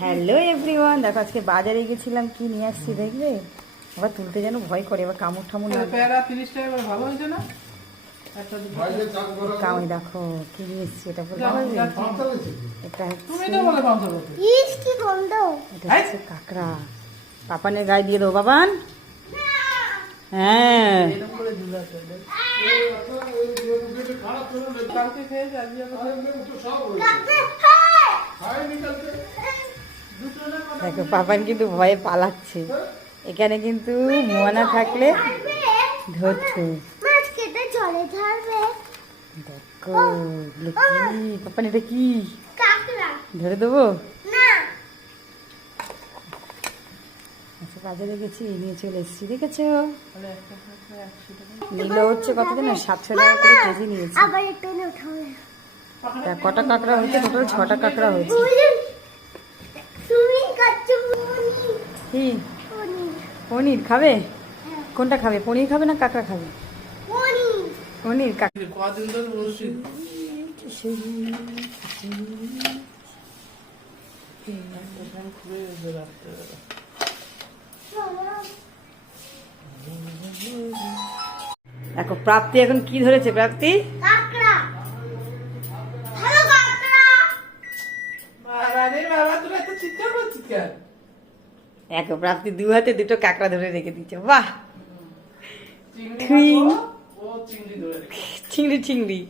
Hello everyone, দেখো আজকে বাজারে গেছিলাম, কি নিয়ে আসছি দেখবে? আবার তুলতে যেন ভয় করে, আবার কামড় ঠামড় লাগবে। কামড় দেখো কি নিয়ে এসছি, এটা বলতে পারবে? এটা হচ্ছে কাঁকড়া। পাপানের গায়ে দিয়ে দেবো বাবান। হ্যাঁ, দেখো পাপান কিন্তু ভয়ে পালাচ্ছে। এখানে কিন্তু মোয়ানা থাকলে ধরছে। দেখো পাপান, এটা কি ধরে দেবো? আচ্ছা, বাজারে গেছি, নিয়ে চলে এসেছি, দেখেছো? নিল হচ্ছে কত দিন, 700 টাকা করে কেজি নিয়েছি। তা কটা কাঁকড়া হয়েছে? টোটাল 6টা কাঁকড়া হয়েছে। কি পনির খাবে? কোনটা খাবে, পনির খাবে না কাঁকড়া খাবে? পনির। দেখো প্রাপ্তি এখন কি ধরেছে। প্রাপ্তি দেখো, প্রাপ্তি 2 হাতে 2টো কাঁকড়া ধরে রেখে দিচ্ছে। বাহ, চিংড়ি চিংড়ি।